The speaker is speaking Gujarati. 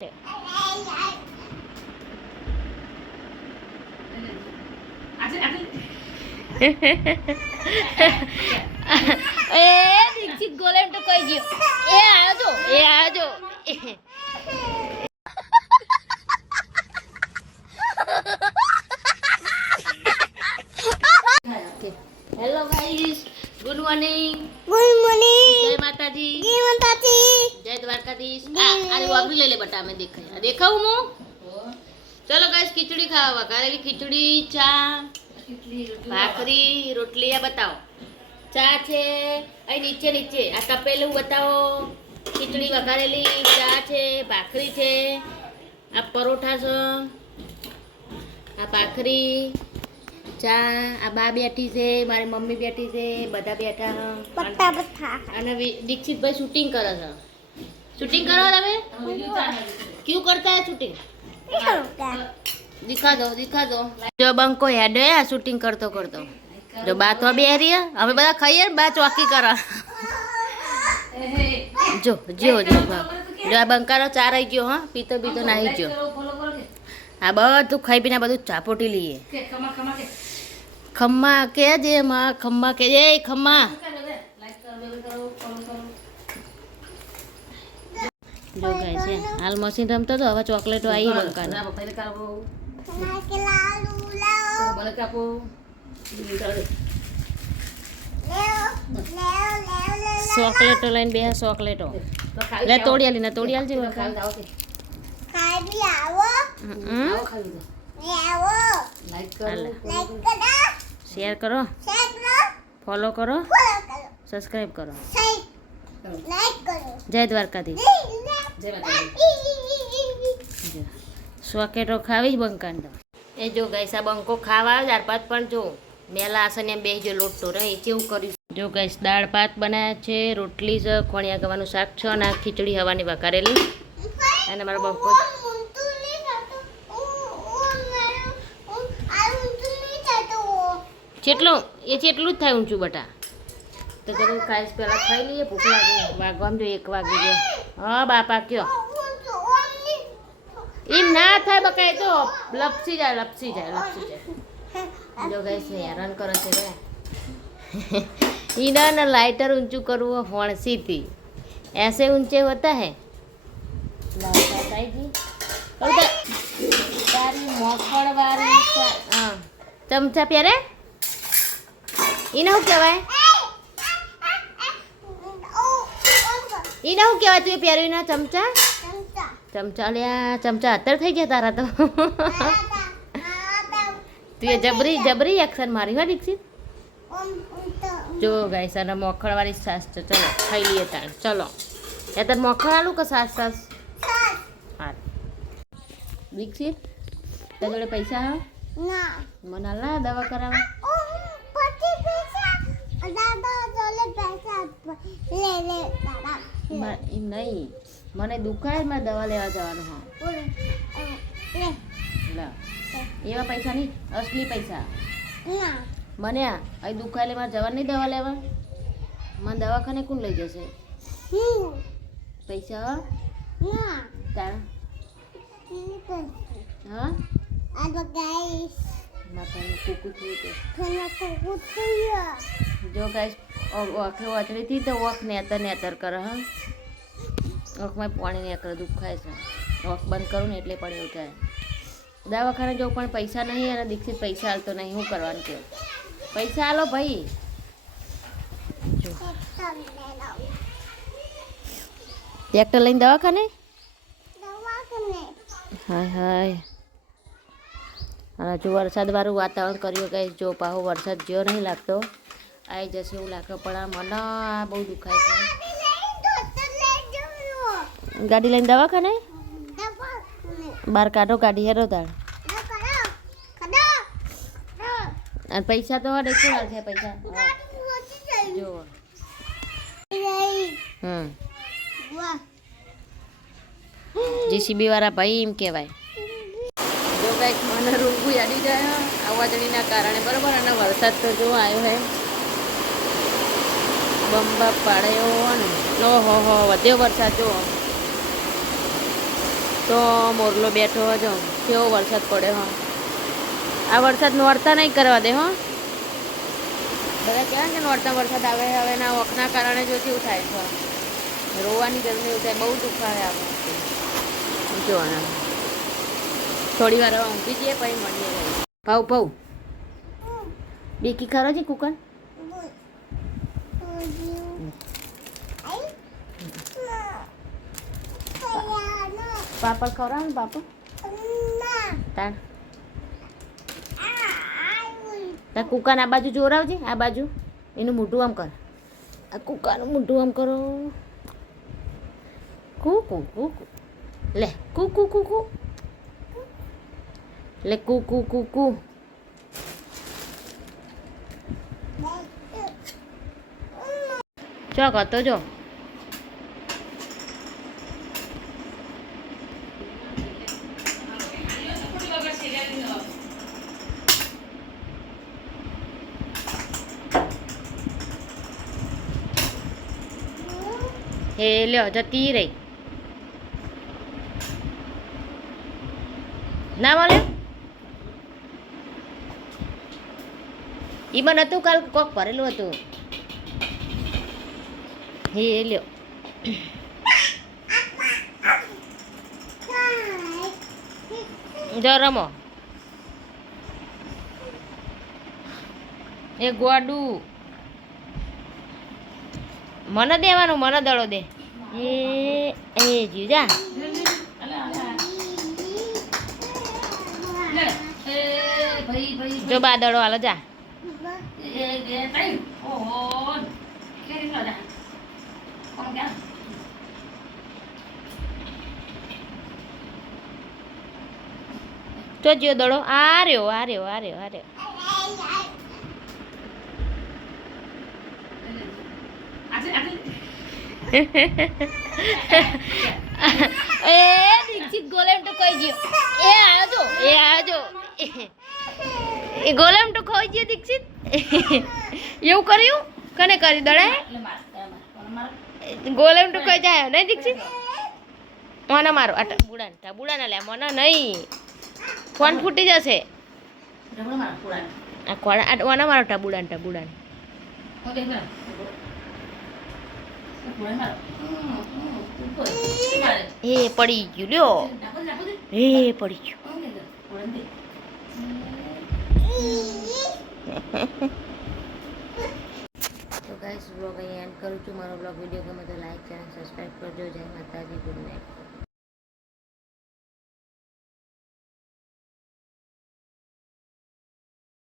એ દીક્ષિત ગોલેમ તો કઈ ગયો એ આજો હેલો ગાઈસ ગુડ મોર્નિંગ જય માતાજી જય દ્વારકાધીશ આરે વાગડી લઈ લે બટા મે દેખાય દેખાવું હું ચલો ગાઈસ ખીચડી ખાવા વઘારેલી ખીચડી ચા ભાખરી રોટલી આ બતાવો ચા છે અહીં નીચે આ તપેલું બતાવો ખીચડી વઘારેલી ચા છે ભાખરી છે આ પરોઠા છે આ ભાખરી ચા આ બા બેઠી છે મારી મમ્મી બેઠી છે બધા બેઠા અને દીક્ષિતભાઈ શૂટિંગ કરે છે શૂટિંગ કરો તમે ક્યું કરતા હે શૂટિંગ दिखा दो जो बंको हेड है शूटिंग करतो जो बात हो बेहरी है हमें बता खाइए बात चौकी करा जो जो जो जो आ बंकारो चार आई गयो हाँ पीतो पीतो नहीं जो आ बधु खाई पीने बधु चापोटी लिए खम्मा के जे मां खम्मा के जे खम्मा जो गाइस है हाल मशीन रमतो तो हवे चॉकलेटो आई बंकानो ચોકલેટો લઈને બે ચોકલેટો લે તોડિયાલી ને તોડિયાલ જેવો ખાઈ બી આવો આવો લાઈક કરો શેર કરો ફોલો કરો સબસ્ક્રાઇબ કરો લાઈક કરો જય દ્વારકાધીશ જય માતાજી ચોકેટો ખાવી બંકાન તો એ જો ગાઈસ આ બંકો ખાવા 4-5 પણ જો મેલા આસને બે જો લોટ તો રહે કેવું કર્યું જો ગાઈસ દાળ ભાત બનાવ્યા છે રોટલી છે ખોણિયા ગવાનું શાક છે અને ખીચડી હવાની વઘારેલી અને મારો બંકો જેટલું જ થાય ઊંચું બટા તો ચલો ગાઈસ પહેલા ખાઈ લઈએ ભૂખ લાગી વાગવામાં જો 1 વાગી ગયો હા બાપા કયો એમ ના થાય બકાય તો લપસી જાય જો ગાઈસ ને હેરાન કરે છે રે ઈના ના લાઇટર ઊંચું કરવું ફોણસી થી ऐसे ऊंचे होता है लाइटर आएगी और तारी मोखड़ वाली हां चमचा प्यारे ઈના હું કહેવાય ઈના હું કહેવાય તું પ્યારી ના ચમચા ચમચા લ્યા ચમચા અત્યારે થઈ ગયા તારા તો તું એ જબરી એક્શન મારી હો દીક્ષિત જો ગાઈસ અને મોખણ વાળી સાસ તો ચલો ખાઈ લઈએ તાણ ચલો એ તાર મોખણ આલું કે સાસ હા દીક્ષિત તાર જોડે પૈસા હે ના મને લા દવા કરાવે પછી પૈસા દાદા જોડે પૈસા લે દાદા એમ નહીં મને દુકાનમાં દવા લેવા જવાનું હા લા એવા પૈસા નહીં અસલી પૈસા ના મને આ દુકાનેમાં જવા નહીં દવા લેવા મને દવાખાને કોણ લઈ જશે પૈસા ના તાર હા આ તો ગાઈસ માતાની કુકુ થઈ કે ખાના કુકુ થઈ જો ગાઈસ ઓખે વાચરીથી તો ઓખ નેતર કરે હા ઓખમાં પાણી નેકર દુખાય છે ઓખ બંધ કરું ને એટલે પણ એવું થાય દવાખાને જો પણ પૈસા નહીં અને દીક્ષિત પૈસા હાલતો નહીં શું કરવાનું કે પૈસા આલો ભાઈ ટ્રેક્ટર લઈને દવાખાને હાય અને જો વરસાદ વાળું વાતાવરણ કર્યું કઈ જો પાહો વરસાદ જેવો નહીં લાગતો આવી જશે એવું લાગે પણ આ મને બહુ દુખાય છે ગાડી લઈને દવાખાને બહાર કાઢો ગાડી હેરો તાર અને પૈસા તો હડે કોણ છે પૈસા જો જીસીબી વાળા ભાઈ એમ કહેવાય જો કંઈક મને રૂંગું યાદી જાય અવાજણીના કારણે બરાબર અને વરસાદ તો જો આવ્યો હે બંબા પાડ્યો ને ઓહો વધ્યો વરસાદ જો તો મોરલો બેઠો જો કેવો વરસાદ પડે હો. આ વરસાદ નોરતા નહીં કરવા દે હો. બધા કહેવાય કે નોરતા વરસાદ આવે હવે ના વખના કારણે જો કેવું થાય છે. રોવાની જરૂર એવું થાય, બહુ દુઃખ આવે આવે જોવાના. થોડી વાર ઊંઘી જઈએ પછી મળીએ. ભાવ ભાવ બેકી ખરો છે કુકર પાપડ ખવડાવ ને પાપડ તાણ તાર કુકાને આ બાજુ જોરાવજે. આ બાજુ એનું મોઢું આમ કર. આ કુકાનું મોઢું આમ કરો. કુ કુ કુ કુ લે કુ કુ કુ કુ લે કુ કુ કુ કુ ચોક હતો જો એ લ્યો જતી રહી ના મળે. ઈમાં નતું કાલ કોક ભરેલું હતું. હે લ્યો જો રમો એ ગોડું મને દેવાનું, મને દડો દે. એ જીજા જો બા દડો હાલો જા. તો જો દડો આ રહ્યો આ રહ્યો આ રહ્યો આ રહ્યો. એ દીક્ષિત ગોલેમ તો કહી ગયો. એ આજો એ આજો એ ગોલેમ તો ખોઈ ગયો દીક્ષિત. એવું કર્યું કને કરી દડાય ગોલેમ તો કહી જાય નહીં દીક્ષિત. મને મારો આ બુડા ના લે મને નહીં ફોન ફૂટી જશે. આ કોણ મારો ટાબુડા ટાબુડા એ પડી ગયું લ્યો. એ પડી ગયું. તો ગાઈસ વ્લોગ અહીંયા એન્ડ કરું છું. મારો વ્લોગ વિડીયો ગમે તો લાઈક ચેનલ સબસ્ક્રાઈબ કરજો. જય માતાજી, ગુડ નાઇટ.